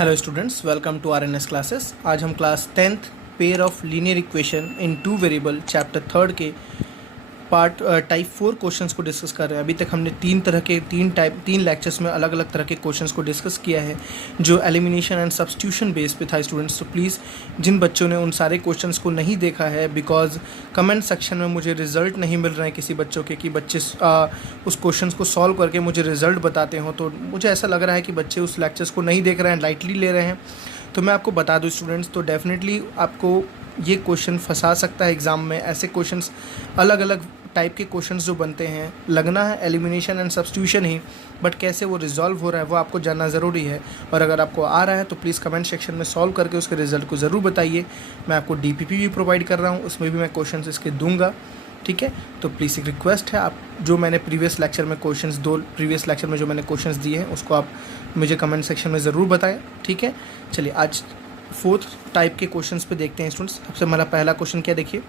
Hello students, welcome to RNS classes. आज हम class 10th pair of linear equation in two variable chapter 3 के part type 4 questions को discuss कर रहे हैं। अभी तक हमने तीन लेक्चर्स में अलग अलग तरह के क्वेश्चंस को डिस्कस किया है जो एलिमिनेशन एंड सब्स्टिट्यूशन बेस पे था स्टूडेंट्स। तो प्लीज़ जिन बच्चों ने उन सारे क्वेश्चंस को नहीं देखा है, बिकॉज कमेंट सेक्शन में मुझे रिजल्ट नहीं मिल रहे हैं किसी बच्चों के कि बच्चे उस क्वेश्चंस को सॉल्व करके मुझे रिजल्ट बताते हो, तो मुझे ऐसा लग रहा है कि बच्चे उस लेक्चर्स को नहीं देख रहे हैं, लाइटली ले रहे हैं। तो मैं आपको बता दूं स्टूडेंट्स, तो डेफिनेटली आपको ये क्वेश्चन फंसा सकता है एग्ज़ाम में। ऐसे क्वेश्चंस अलग अलग टाइप के क्वेश्चंस जो बनते हैं, लगना है elimination and substitution he, but कैसे वो रिजॉल्व हो रहा है वो आपको जानना ज़रूरी है। और अगर आपको आ रहा है तो प्लीज़ कमेंट सेक्शन में सॉल्व करके उसके रिजल्ट को ज़रूर बताइए। मैं आपको डीपीपी भी प्रोवाइड कर रहा हूँ, उसमें भी मैं क्वेश्चंस इसके दूंगा, ठीक है। तो प्लीज़ एक रिक्वेस्ट है, आप जो मैंने प्रीवियस लेक्चर में जो मैंने क्वेश्चंस दिए हैं उसको आप मुझे कमेंट सेक्शन में ज़रूर बताएं, ठीक है। चलिए आज 4th टाइप के क्वेश्चंस पे देखते हैं स्टूडेंट्स। सबसे हमारा पहला क्वेश्चन क्या, देखिए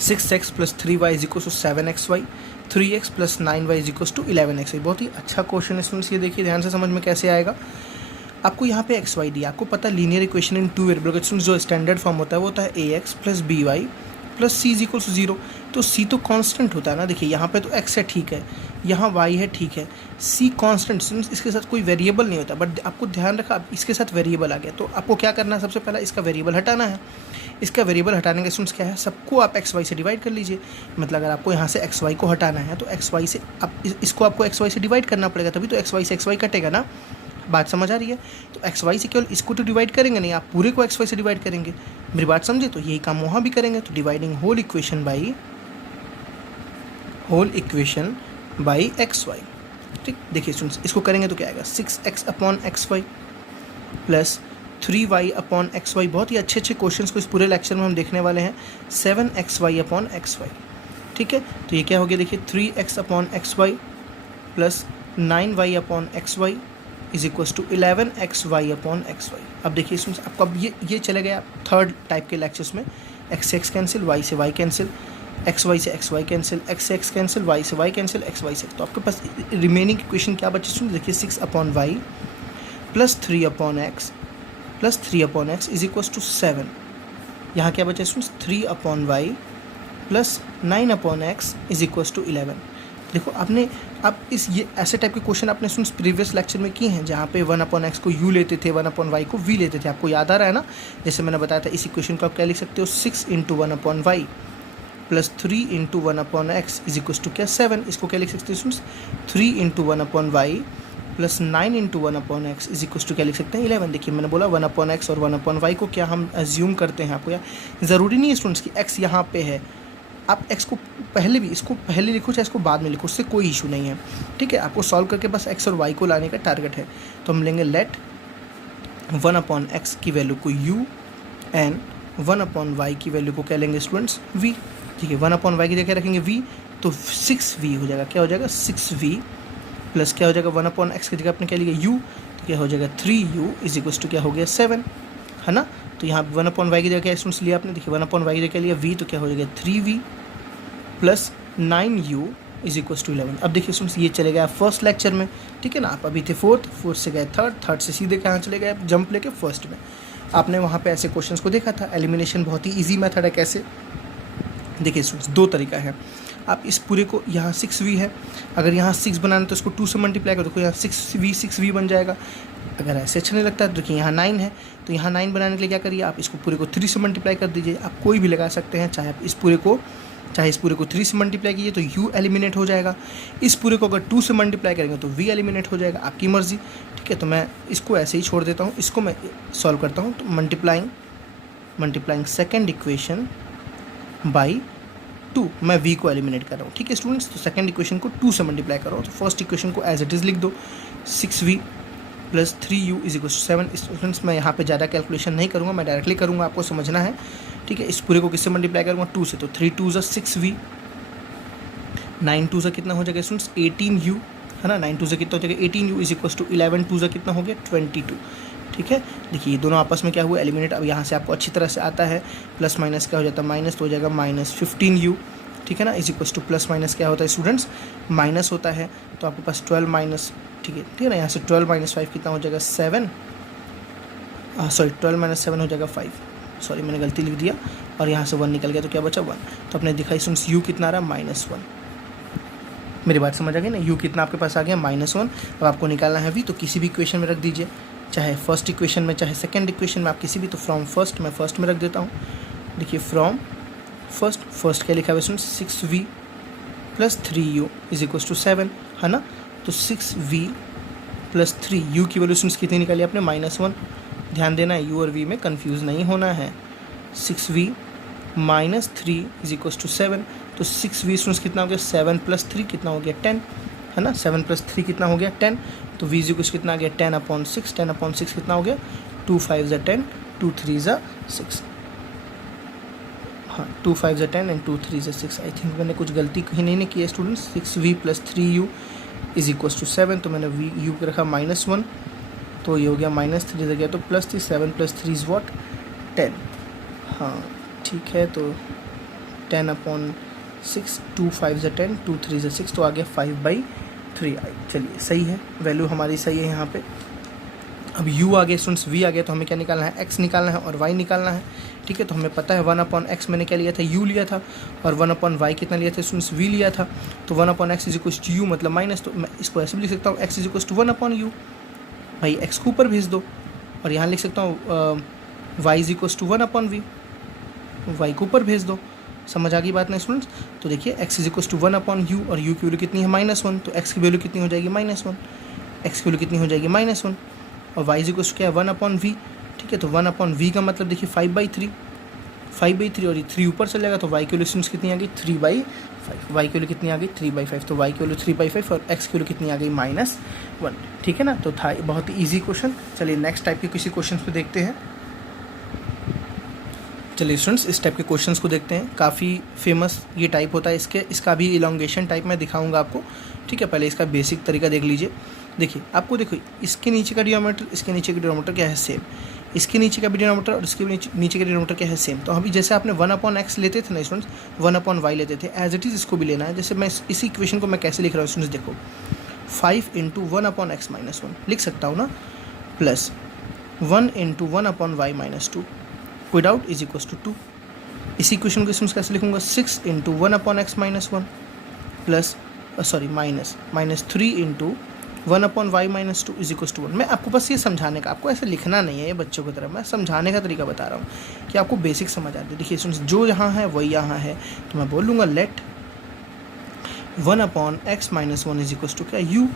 6x + 3y = 7xy, 3x + 9y = 11xy। बहुत ही अच्छा क्वेश्चन है स्टूडेंट्स, ये देखिए ध्यान से समझ में कैसे आएगा। आपको यहाँ पे xy दिया, आपको पता है linear equation in two variable का जो स्टैंडर्ड फॉर्म होता है वो होता है ax + by + c = 0। तो c तो कांस्टेंट होता है ना, देखिए यहाँ पे तो x है, ठीक है, यहाँ y है, ठीक है, c कांस्टेंट, इसके साथ कोई वेरिएबल नहीं होता। बट आपको ध्यान रखा, अब इसके साथ वेरिएबल आ गया तो आपको क्या करना है, सबसे पहला इसका वेरिएबल हटाना है। इसका वेरिएबल हटाने का स्टूडेंट्स क्या है, सबको आप xy से डिवाइड कर लीजिए। मतलब अगर आपको यहाँ से xy को हटाना है तो xy से आप इसको आपको xy से डिवाइड करना पड़ेगा, तभी तो xy से xy कटेगा ना। बात समझ आ रही है? तो xy से केवल इसको तो डिवाइड करेंगे नहीं, आप पूरे को xy से डिवाइड करेंगे। मेरी बात समझे? तो यही काम वहाँ भी करेंगे। तो dividing whole equation by xy, ठीक। देखिए स्टूडेंट्स, इसको करेंगे तो क्या आएगा, 6x/xy प्लस 3y/xy। बहुत ही अच्छे क्वेश्चंस को इस पूरे लेक्चर में हम देखने वाले हैं। 7xy/xy, ठीक है। तो ये क्या हो गया, देखिए 3x/xy प्लस 9y/xy = 11xy/xy। अब देखिए स्टूडेंट्स, आपको अब ये चले गया थर्ड टाइप के लेक्चर्स में। x से x कैंसिल, y से y कैंसिल, xy से xy कैंसिल, x से x कैंसिल, y से y कैंसिल, xy से। तो आपके पास रिमेनिंग इक्वेशन क्या बची स्टूडेंट, देखिए 6/y plus 3/x plus 3/x = 7। यहाँ क्या बचा स्टूडेंट्स, 3/y प्लस 9/x = 11। देखो आपने अब ये ऐसे टाइप के क्वेश्चन आपने स्टूडेंट्स प्रीवियस लेक्चर में किए हैं, जहाँ पे 1/x को u लेते थे, 1/y को v लेते थे। आपको याद आ रहा है ना? जैसे मैंने बताया था, इस इक्वेशन को आप क्या लिख सकते हो, 6 × 1/y प्लस 3 × 1/x = क्या, 7। इसको क्या लिख सकते हैं स्टूडेंट्स, 3 × 1/y प्लस 9 × 1/x = क्या लिख सकते हैं, 11। देखिए मैंने बोला 1/x और 1/y को क्या हम एज्यूम करते हैं। आपको यार ज़रूरी नहीं है स्टूडेंट्स कि x यहाँ पे है, आप x को इसको पहले लिखो चाहे इसको बाद में लिखो, उससे कोई इशू नहीं है, ठीक है। आपको सॉल्व करके बस x और y को लाने का टारगेट है। तो हम लेंगे लेट 1/x की वैल्यू को u एंड 1/y की वैल्यू को क्या लेंगे स्टूडेंट्स, v, ठीक है। 1/y की जगह रखेंगे v, तो 6v हो जाएगा। क्या हो जाएगा, 6v प्लस क्या हो जाएगा, 1/x की जगह आपने क्या लिया u, तो क्या हो जाएगा 3u = क्या हो गया 7, है ना। तो यहाँ 1/y की जगह क्या स्टूडेंट्स लिया आपने, देखिए 1/y की जगह लिया v, तो क्या हो जाएगा 3v प्लस 9u = 11। अब देखिए स्टूडेंट्स, ये चले गए फर्स्ट लेक्चर में, ठीक है ना। आप अभी थे फोर्थ से गए थर्ड से सीधे कहाँ चले गए, जंप लेके फर्स्ट में। आपने वहाँ पे ऐसे क्वेश्चंस को देखा था। एलिमिनेशन बहुत ही ईजी मेथड है। कैसे, देखिए स्टूडेंट्स, दो तरीका है। आप इस पूरे को, यहाँ 6v है, अगर यहाँ 6 बनाना तो इसको 2 से मल्टीप्लाई करो, देखो यहाँ 6v बन जाएगा। अगर ऐसे अच्छा नहीं लगता है तो देखिए यहाँ 9 है, तो यहाँ 9 बनाने के लिए क्या करिए, आप इसको पूरे को 3 से मल्टीप्लाई कर दीजिए। आप कोई भी लगा सकते हैं, चाहे आप इस पूरे को 3 से मल्टीप्लाई कीजिए तो u एलिमिनेट हो जाएगा। इस पूरे को अगर 2 से मल्टीप्लाई करेंगे तो v एलिमिनेट हो जाएगा, आपकी मर्जी, ठीक है। तो मैं इसको ऐसे ही छोड़ देता हूँ, इसको मैं सॉल्व करता हूँ। तो मल्टीप्लाइंग सेकेंड इक्वेशन बाई 2, मैं v को एलिमिनेट कर रहा हूँ, ठीक है स्टूडेंट्स। तो सेकंड इक्वेशन को 2 से मल्टीप्लाई करो, तो फर्स्ट इक्वेशन को एज इट इज़ लिख दो, 6v प्लस 3u = 7। स्टूडेंट्स मैं यहाँ पे ज़्यादा कैलकुलेशन नहीं करूँगा, मैं डायरेक्टली करूँगा, आपको समझना है, ठीक है। इस पूरे को किससे मल्टीप्लाई करूँगा, 2 से, तो 3 2 = 6v, 9 2 सा कितना हो जाएगा स्टूडेंट्स, 18u, है ना। 9 2 से कितना हो जाएगा 18u = 11 2 सा कितना हो गया 22, ठीक है। देखिए ये दोनों आपस में क्या हुआ, एलिमिनेट। अब यहाँ से आपको अच्छी तरह से आता है, प्लस माइनस क्या हो जाता है, माइनस, तो हो जाएगा -15u, ठीक है ना, = प्लस माइनस क्या होता है स्टूडेंट्स, माइनस होता है। तो आपके पास 12 माइनस, ठीक है ना, यहाँ से 12 - 5 कितना हो जाएगा 7, सॉरी 12 माइनस 7 हो जाएगा 5, सॉरी मैंने गलती लिख दिया, और यहाँ से 1 निकल गया तो क्या बचा 1। तो अपने दिखाई स्टूडेंट्स u कितना आ रहा है -1। मेरी बात समझ आ गई ना, u कितना आपके पास आ गया -1। अब आपको निकालना है v, तो किसी भी इक्वेशन में रख दीजिए, चाहे फर्स्ट इक्वेशन में चाहे सेकंड इक्वेशन में, आप किसी भी, तो फ्रॉम फर्स्ट, मैं फर्स्ट में रख देता हूँ। देखिए फ्रॉम फर्स्ट क्या लिखा है स्टूडेंट्स 6v + 3u = 7, है ना। तो 6v + 3u की वैल्यू स्टूडेंट्स कितनी निकाली आपने -1। ध्यान देना है u और v में कंफ्यूज नहीं होना है। 6v - 3 = 7, तो 6v स्टूडेंट्स कितना हो गया 7 + 3 कितना हो गया 10, है ना। 7 + 3 कितना हो गया 10, तो v = कितना आ गया 10/6, 10/6 कितना हो गया 2 5 = 10, 2 3 = 6, हाँ 2 5 = 10 एंड 2 3 = 6। आई थिंक मैंने कुछ गलती कहीं नहीं की है स्टूडेंट्स। 6v + 3u = 7, तो मैंने u को रखा -1, तो ये हो गया -3 से गया तो +3, 7 + 3 = what 10, हाँ ठीक है। तो 10/6, 2 5 = 10, 2 3 = 6, तो आ गया 5/3 आई। चलिए सही है, वैल्यू हमारी सही है यहाँ पे। अब u आ गया स्टूडेंट्स, v आ गया, तो हमें क्या निकालना है x निकालना है और y निकालना है, ठीक है। तो हमें पता है 1/x मैंने क्या लिया था u लिया था, और 1/y कितना लिया था स्टूडेंट्स v लिया था। तो 1/x = u मतलब माइनस, तो मैं इसको ऐसे भी लिख सकता हूँ x = 1/u, भाई x को ऊपर भेज दो, और यहाँ लिख सकता हूँ y = 1/v, y को ऊपर भेज दो। समझ आ गई बात ना स्टूडेंट्स। तो देखिए x = 1/u और u की वैल्यू कितनी है -1, तो x की वैल्यू कितनी हो जाएगी -1, x की वैल्यू कितनी हो जाएगी -1, और y = क्या है 1/v, ठीक है। तो 1/v का मतलब देखिए 5/3, और ये 3 ऊपर चल जाएगा, तो y की वैल्यू कितनी आ गई 3/5, y की वैल्यू कितनी आ गई 3/5, तो y की वैल्यू 3/5 और x की वैल्यू कितनी आ गई -1, ठीक है ना। तो था बहुत ही ईजी क्वेश्चन। चलिए नेक्स्ट टाइप के किसी क्वेश्चन पे देखते हैं। चलिए स्टूडेंट्स इस टाइप के क्वेश्चंस को देखते हैं, काफ़ी फेमस ये टाइप होता है। इसका भी इलोंगेशन टाइप मैं दिखाऊंगा आपको, ठीक है। पहले इसका बेसिक तरीका देख लीजिए। देखिए आपको देखो इसके नीचे का डिनोमिनेटर, इसके नीचे का डिनोमिनेटर क्या है सेम, इसके नीचे का भी डिनोमिनेटर और इसके नीचे का डिनोमिनेटर क्या है सेम। तो अभी जैसे आपने 1/x लेते थे ना स्टूडेंट्स, 1/y लेते थे, एज इट इज़ इसको भी लेना है। जैसे मैं इसी इक्वेशन को मैं कैसे लिख रहा हूँ स्टूडेंट्स, देखो 5 × 1/x - 1 लिख सकता हूँ ना, प्लस 1 × 1/y - 2 कोई डाउट = 2। इसी इक्वेशन को स्टूडेंट्स कैसे लिखूंगा 6 × 1/x - 1 प्लस -3 × 1/y - 2 = 1। मैं आपको बस ये समझाने का, आपको ऐसे लिखना नहीं है ये बच्चों की तरह, मैं समझाने का तरीका बता रहा हूँ कि आपको बेसिक समझ आती है। देखिए स्टूडेंट्स जो यहाँ है वही यहाँ है, तो मैं बोल लूँगा लेट 1/x - 1 = क्या u,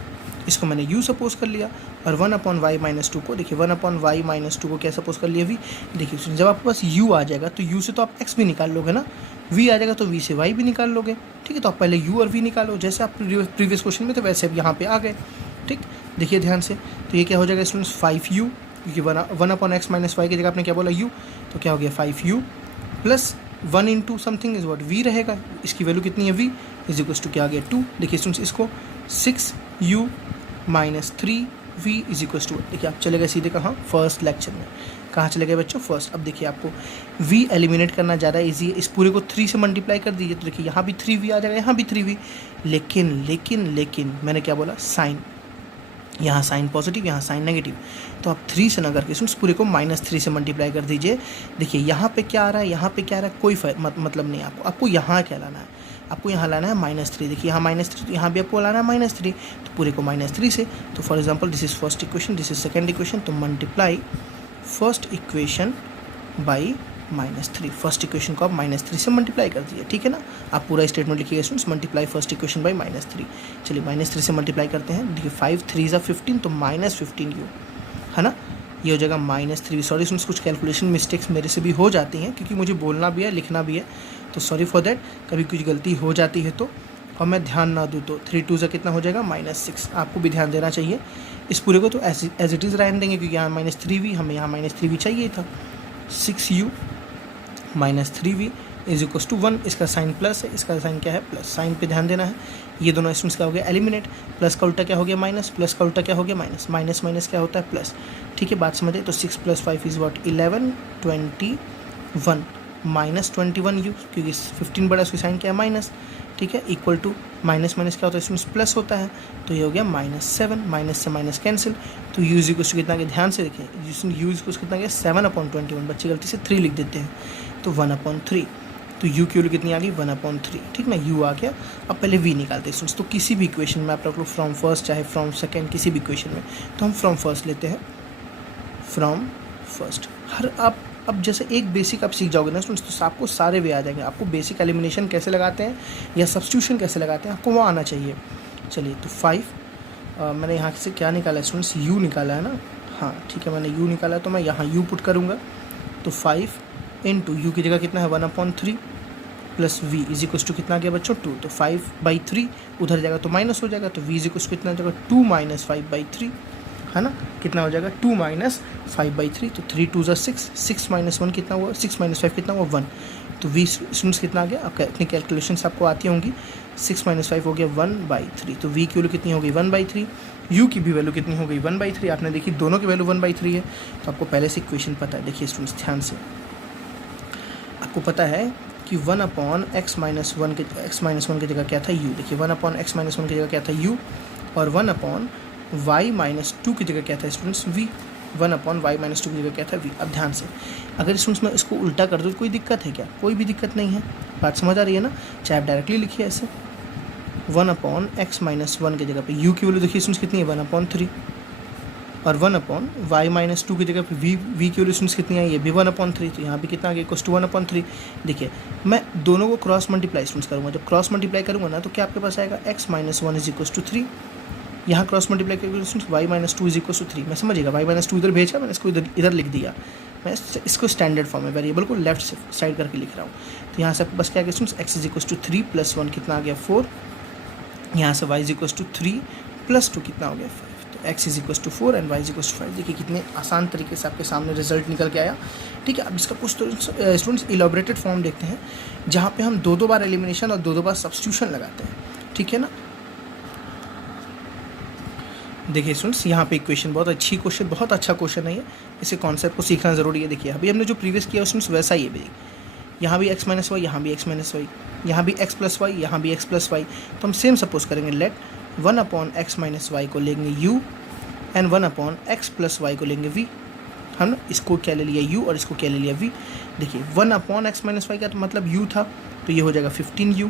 इसको मैंने u सपोज कर लिया, और 1/y - 2 को देखिए 1/y - 2 को क्या सपोज कर लिया v। देखिए जब आपके पास u आ जाएगा तो u से तो आप x भी निकाल लोगे ना, v आ जाएगा तो v से y भी निकाल लोगे, ठीक है। तो आप पहले u और v निकालो, जैसे आप प्रीवियस क्वेश्चन में थे वैसे अब यहाँ पे आ गए, ठीक। देखिए ध्यान से, तो ये क्या हो जाएगा स्टूडेंट्स 5u, क्योंकि 1/x - y की जगह आपने क्या बोला u, तो क्या हो गया 5u plus 1 × something is what v रहेगा, इसकी वैल्यू कितनी है v = क्या आ गया 2। देखिए स्टूडेंट्स इसको 6u - 3v = देखिए आप चले गए सीधे कहाँ, फर्स्ट लेक्चर में। कहाँ चले गए बच्चों, फर्स्ट। अब देखिए आपको v एलिमिनेट करना ज़्यादा इजी है, इस पूरे को 3 से मल्टीप्लाई कर दीजिए, तो देखिए यहाँ भी 3v आ जाएगा, यहाँ भी 3v। लेकिन मैंने क्या बोला, साइन, यहाँ साइन पॉजिटिव, यहाँ साइन नेगेटिव, तो आप 3 से ना करके स्टूडेंट्स पूरे को -3 से मल्टीप्लाई कर दीजिए। देखिए यहाँ पे क्या आ रहा है, यहाँ पे क्या आ रहा है, कोई मतलब नहीं आपको यहाँ क्या लाना है, आपको यहाँ लाना है -3। देखिए यहाँ -3, तो यहाँ भी आपको लाना है -3, तो पूरे को -3 से। तो for example this is first equation, this is second equation, तो multiply first equation by -3। First equation को आप -3 से मल्टीप्लाई कर दीजिए, ठीक है ना। आप पूरा स्टेटमेंट लिखिएगा students, multiply first equation by -3। चलिए -3 से मल्टीप्लाई करते हैं। देखिए 5 3 = 15, तो -15u, है ना। ये हो जाएगा -3। सॉरी स्टूडेंट्स कुछ कैलकुलेशन मिस्टेक्स मेरे से भी हो जाती हैं, क्योंकि मुझे बोलना भी है लिखना भी है, तो सॉरी फॉर दैट। कभी कुछ गलती हो जाती है तो, और मैं ध्यान ना दूँ तो 3 2 कितना हो जाएगा -6। आपको भी ध्यान देना चाहिए। इस पूरे को तो एज इट इज़ रहने देंगे, क्योंकि यहाँ -3v, हमें यहाँ -3v चाहिए था। 6u - 3v = 1। इसका साइन प्लस है, इसका साइन क्या है प्लस, साइन पे ध्यान देना है। ये दोनों स्टूडेंट्स क्या हो गया एलिमिनेट, प्लस का उल्टा क्या हो गया माइनस, प्लस का उल्टा क्या हो गया माइनस, माइनस क्या होता है प्लस, ठीक है। बात समझे, तो 6 + 5 = what 11 21 -21u, क्योंकि 15 बड़ा उसकी साइन क्या है माइनस, ठीक है, इक्वल टू माइनस माइनस क्या होता है स्टूडेंट्स, प्लस होता है, तो ये हो गया -7, माइनस से माइनस कैंसिल, तो u इज इक्वल टू कितना गया, ध्यान से देखें, u इज इक्वल टू कितना गया 7/21, बच्चे गलती से 3 लिख देते हैं, तो 1/3, तो u की वैल्यू कितनी आ गई 1/3, ठीक ना, u आ गया। अब पहले v निकालते हैं स्टूडेंट्स, तो किसी भी इक्वेशन में आप रख लो फ्रॉम फर्स्ट चाहे फ्रॉम सेकेंड, किसी भी इक्वेशन में, तो हम फ्रॉम फर्स्ट लेते हैं, फ्रॉम फर्स्ट। हर आप अब जैसे एक बेसिक आप सीख जाओगे ना स्टूडेंट्स, तो आपको सारे वे आ जाएंगे, आपको बेसिक एलिमिनेशन कैसे लगाते हैं या सब्स्टिट्यूशन कैसे लगाते हैं आपको वो आना चाहिए। चलिए, तो 5 मैंने यहाँ से क्या निकाला है स्टूडेंट्स, u निकाला है ना, हाँ ठीक है, मैंने u निकाला है, तो मैं यहाँ u पुट करूँगा, तो 5 इंटू यू की जगह कितना है 1/3 plus v is equal to कितना गया बच्चों 2, तो 5/3 उधर जाएगा तो माइनस हो जाएगा, तो v इज इक्वल टू कितना हो जाएगा 2 - 5/3, है ना, कितना हो जाएगा 2 - 5/3, तो 3 2 ज़ा 6, 6 - 1 कितना हुआ, 6 - 5 कितना हुआ 1, तो v स्टूडेंट्स कितना आ गया, अपनी कैलकुलेशंस आपको आती होंगी, 6 - 5 हो गया 1/3, तो v की वैल्यू कितनी हो गई 1/3, u की भी वैल्यू कितनी हो गई 1/3, आपने देखी दोनों की वैल्यू 1/3 है, तो आपको पहले से इक्वेशन पता है। देखिए स्टूडेंट्स ध्यान से, आपको पता है कि 1/x-1 की जगह क्या था u, देखिए 1/x-1 की जगह क्या था u, और 1/y-2 की जगह क्या था स्टूडेंट्स v, 1/y-2 की जगह क्या था v। अब ध्यान से, अगर स्टूडेंट्स मैं इसको उल्टा कर दूँ तो कोई दिक्कत है क्या, कोई भी दिक्कत नहीं है, बात समझ आ रही है ना, चाहे आप डायरेक्टली लिखिए ऐसे, 1/x-1 की जगह पे u की वैल्यू देखिए स्टूडेंट्स कितनी है 1/3, और 1/y-2 की जगह पे v की वैल्यू स्टूडेंट्स कितनी आई है भी 1/3, तो यहाँ भी कितना आ गया इक्वल टू 1/3। देखिए मैं दोनों को क्रॉस मल्टीप्लाई स्टूडेंट्स करूँगा, जब क्रॉस मल्टीप्लाई करूँगा ना तो क्या आपके पास आएगा x-1 इज इक्वल टू 3, यहाँ क्रॉस मल्टीप्लाई करेंगे students y-2 is equal to 3, मैं समझिएगा y-2 इधर भेजा, मैंने इसको इधर लिख दिया, मैं इसको स्टैंडर्ड फॉर्म में वेरिएबल को लेफ्ट साइड करके लिख रहा हूँ, तो यहाँ से आपके पास क्या आ गया students x is equal to 3 + 1 कितना आ गया 4, यहाँ से y इज इक्वल टू 3 + 2 कितना हो गया 5, तो x is equal to 4 and y is equal to 5। देखिए कितने आसान तरीके से आपके सामने रिजल्ट निकल के आया, ठीक है। अब इसका कुछ तो स्टूडेंट्स इलॉबरेटेड फॉर्म देखते हैं, जहाँ पे हम 2-2 बार एलिमिनेशन और 2-2 बार सब्स्टिट्यूशन लगाते हैं, ठीक है ना। देखिए स्टूडेंट्स यहाँ पे इक्वेशन बहुत अच्छी क्वेश्चन, बहुत अच्छा क्वेश्चन है ये, इसे कॉन्सेप्ट को सीखना ज़रूरी है। देखिए अभी हमने जो प्रीवियस किया स्टूडेंट्स वैसा ही है, यहाँ भी x - y, यहाँ भी x - y, यहाँ भी x + y, यहाँ भी x + y, तो हम सेम सपोज करेंगे, लेट 1/x - y को लेंगे u एंड 1/x + y को लेंगे v, हम ना इसको क्या ले लिया u और इसको क्या ले लिया v। देखिए 1/x - y का तो मतलब u था, तो ये हो जाएगा 15u,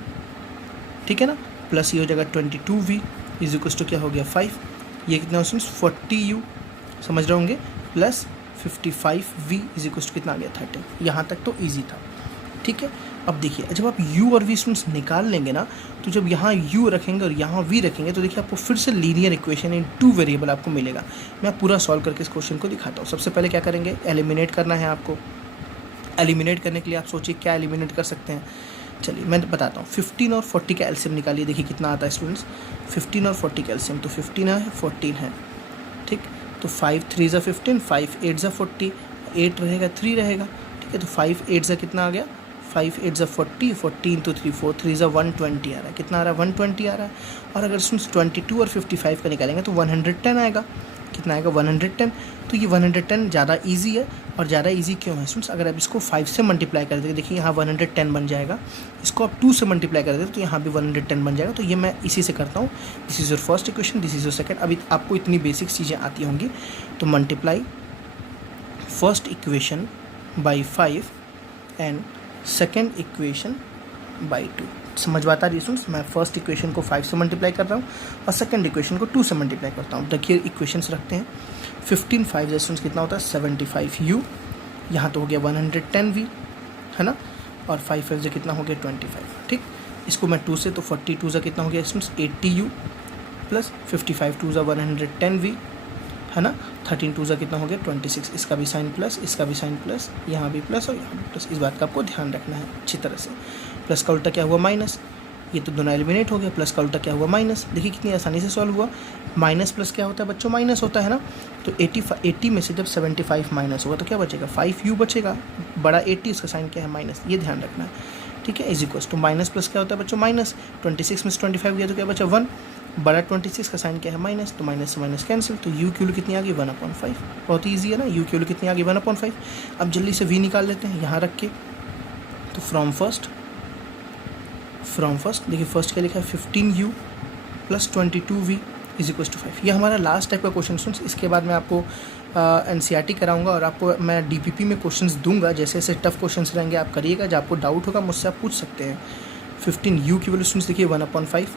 ठीक है ना, प्लस ये हो जाएगा 22v इज इक्वल टू क्या हो गया 5, ये कितना स्टूडेंट्स 40u, समझ रहे होंगे, plus 55v is equal to कितना आ गया 30। यहाँ तक तो ईजी था, ठीक है। अब देखिए जब आप u और v स्टूडेंट्स निकाल लेंगे ना, तो जब यहाँ u रखेंगे और यहाँ v रखेंगे तो देखिए आपको फिर से लीनियर इक्वेशन इन 2 वेरिएबल आपको मिलेगा। मैं पूरा सॉल्व करके इस क्वेश्चन को दिखाता हूँ। सबसे पहले क्या करेंगे, एलिमिनेट करना है आपको। एलिमिनेट करने के लिए आप सोचिए क्या एलिमिनेट कर सकते हैं, चलिए मैं बताता हूँ। 15 और 40 का एलसीएम निकालिए, देखिए कितना आता है स्टूडेंट्स, 15 और 40 का एलसीएम, तो 15 है 14 है, ठीक, तो 5 3 ज़ा 15, 5 8 ज़ा 40, 8 रहेगा 3 रहेगा, ठीक है, तो 5 8 ज़ा कितना आ गया 5 8 ज़ा 40, 14 तो 3 4 3 ज़ा 120 आ रहा है, कितना आ रहा है 120 आ रहा है। और अगर स्टूडेंट्स 22 और 55 का निकालेंगे तो 110 आएगा, कितना आएगा 110। तो ये 110 ज़्यादा इजी है, और ज़्यादा इजी क्यों है स्टूडेंट्स, अगर आप इसको 5 से मल्टीप्लाई कर देंगे, देखिए यहाँ 110 बन जाएगा, इसको आप 2 से मल्टीप्लाई कर देते तो यहाँ भी 110 बन जाएगा। तो ये मैं इसी से करता हूँ, this is your first equation, this is your second. अभी आपको इतनी बेसिक चीज़ें आती होंगी, तो multiply first equation by 5 and second equation by 2। समझ बात आ रही है स्टूडेंट्स, मैं फर्स्ट इक्वेशन को 5 से मल्टीप्लाई कर रहा हूँ और सेकंड इक्वेशन को 2 से मल्टीप्लाई करता हूँ। देखिए इक्वेशंस रखते हैं, 15 5 स्टूडेंट्स कितना होता है 75u, यहाँ तो हो गया 110v, है ना, और 5 5 कितना हो गया 25, ठीक। इसको मैं 2 से, तो 42 से कितना हो गया स्टूडेंट्स 80u, प्लस 55 2 ज़ा 110v, है ना, 13 2 ज़ा कितना हो गया 26, इसका भी साइन प्लस, इसका भी साइन प्लस, यहाँ भी प्लस और यहाँ भी प्लस। इस बात का आपको ध्यान रखना है अच्छी तरह से। प्लस का उल्टा क्या हुआ माइनस, ये तो दोनों एलिमिनेट हो गया, प्लस का उल्टा क्या हुआ माइनस। देखिए कितनी आसानी से सॉल्व हुआ, माइनस प्लस क्या होता है बच्चों, माइनस होता है ना। तो 80 में से जब 75 माइनस होगा तो क्या बचेगा 5u बचेगा, बड़ा 80 इसका साइन क्या है माइनस, ये ध्यान रखना है, ठीक है। Is equals to minus plus क्या होता है बच्चों माइनस, 26 में से 25 गया तो क्या बचा 1, बड़ा 26 का साइन क्या है माइनस, तो माइनस से माइनस कैंसिल, तो u की वैल्यू कितनी आ गई 1/5। बहुत ईजी है ना, u की वैल्यू कितनी आ गई 1/5। अब जल्दी से v निकाल लेते हैं यहाँ रख के, तो फ्रॉम फर्स्ट फ्रॉम फर्स्ट, देखिए फर्स्ट क्या लिखा है 15u plus 22v is equal to 5। ये हमारा लास्ट टाइप का क्वेश्चन सुन। इसके बाद मैं आपको NCERT कराऊंगा और आपको मैं DPP में क्वेश्चंस दूंगा। जैसे जैसे टफ क्वेश्चंस रहेंगे आप करिएगा, जब आपको डाउट होगा मुझसे आप पूछ सकते हैं। 15u की वैल्यू सुन देखिए 1/5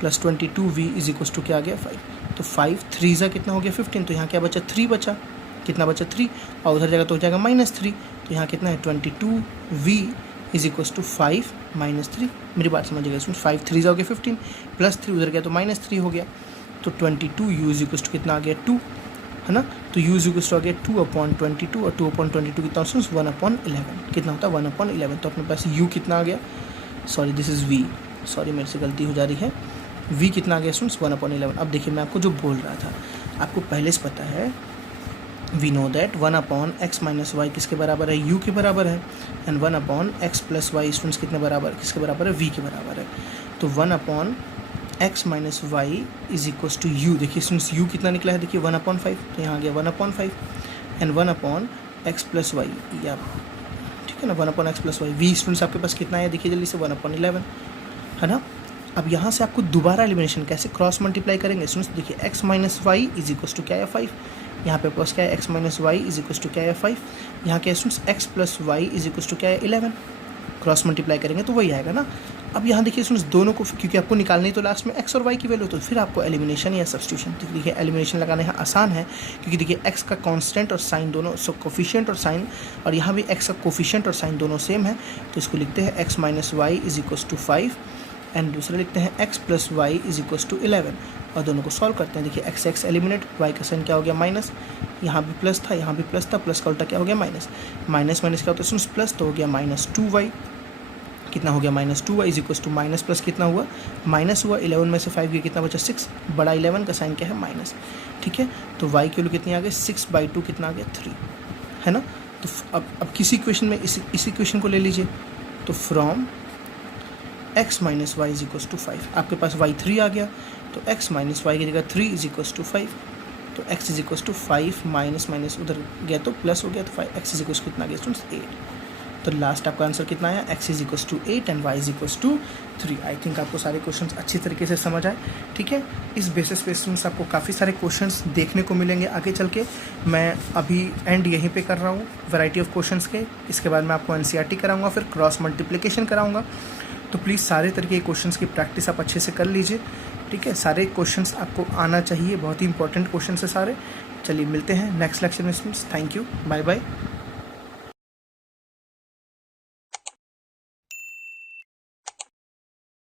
plus 22v is equal to क्या आ गया 5। तो 5 3 ज़ा कितना हो गया 15, तो यहाँ क्या बचा 3 बचा, कितना बचा 3, और उधर जाएगा तो हो जाएगा -3, तो यहाँ कितना है 22v इज इक्वल टू 5 -3। मेरी बात समझिएगा, इसमें 5 3 ज़ा हो गया 15 प्लस 3 उधर गया तो -3 हो गया, तो 22u इज इक्वल टू कितना आ गया 2, है ना। तो u इज इक्वल टू आ गया 2/22 और 2/22 कितना होता है 1/11, कितना होता है 1/11। तो अपने पास u कितना आ गया, sorry this is v, sorry मेरे से गलती हो जा रही है, v कितना आ गया स्टूडेंट्स 1/11। अब देखिए मैं आपको जो बोल रहा था आपको पहले से पता है, we know that 1/x minus Y किसके बराबर है, u के बराबर है, and 1/x plus Y students कितने बराबर किसके बराबर है, v के बराबर है। तो 1/x minus Y is equal to u, देखिए स्टूडेंट्स u कितना निकला है, देखिए 1/5, तो यहाँ आ गया 1/5 एंड 1/x प्लस वाई, या ठीक है ना 1/x plus Y. v students आपके पास कितना है, देखिए जल्दी से 1/11, है ना। अब यहाँ से आपको दोबारा एलिमिनेशन कैसे क्रॉस मल्टीप्लाई करेंगे स्टूडेंट्स, देखिए x minus Y is equal to क्या है 5, यहाँ पे पास क्या है x minus Y is equal to क्या है 5, यहाँ क्या है students x plus Y is equal to क्या है 11, क्रॉस मल्टीप्लाई करेंगे तो वही आएगा ना। अब यहाँ देखिए स्टूडेंट्स दोनों को, क्योंकि आपको निकालनी तो लास्ट में x और y की वैल्यू, तो फिर आपको एलिमिनेशन या सब्स्टिट्यूशन, तो देखिए एलिमिनेशन लगाना यहाँ आसान है, क्योंकि देखिए x का कांस्टेंट और साइन दोनों, सो कोफिशिएंट और साइन, और यहाँ भी x का कोफिशिएंट और साइन दोनों सेम है, तो इसको लिखते हैं x minus Y is equal to 5 and दूसरा लिखते हैं x plus Y is equal to 11, और दोनों को सॉल्व करते हैं। देखिए x एलिमिनेट, y का साइन क्या हो गया माइनस, यहाँ भी प्लस था यहाँ भी प्लस था, प्लस का उल्टा क्या हो गया माइनस, माइनस माइनस क्या होता है प्लस, तो हो गया -2y, कितना हो गया -2y is equal to minus plus कितना हुआ माइनस हुआ, 11 में से 5 गया कितना बचा 6, बड़ा 11 का साइन क्या है माइनस, ठीक है। तो y की वैल्यू कितनी आ गई 6/2 कितना आ गया 3, है ना। तो अब किसी इक्वेशन में इसी इक्वेशन को ले लीजिए, तो from x minus Y is equal to 5, आपके पास y 3 आ गया, तो x माइनस वाई की जगह 3 इज इक्वल टू 5, तो x is equal to 5 minus minus उधर गया तो प्लस हो गया, तो 5 x इज इक्वल टू कितना गया स्टूडेंट्स 8। तो लास्ट आपका आंसर कितना आया, x is equal to 8 and y is equal to 3। I think आपको सारे क्वेश्चंस अच्छी तरीके से समझ आए, ठीक है। इस बेसिस पे स्टूडेंट्स आपको काफ़ी सारे क्वेश्चंस देखने को मिलेंगे आगे चल के। मैं अभी एंड यहीं पे कर रहा हूँ वैरायटी ऑफ क्वेश्चंस के, इसके बाद मैं आपको NCERT कराऊंगा, फिर क्रॉस मल्टीप्लिकेशन कराऊंगा। तो प्लीज़ सारे तरीके के क्वेश्चंस की प्रैक्टिस आप अच्छे से कर लीजिए, ठीक है। सारे क्वेश्चंस आपको आना चाहिए, बहुत ही इंपॉर्टेंट क्वेश्चन है सारे। चलिए मिलते हैं नेक्स्ट लेक्चर में students, thank you, bye bye.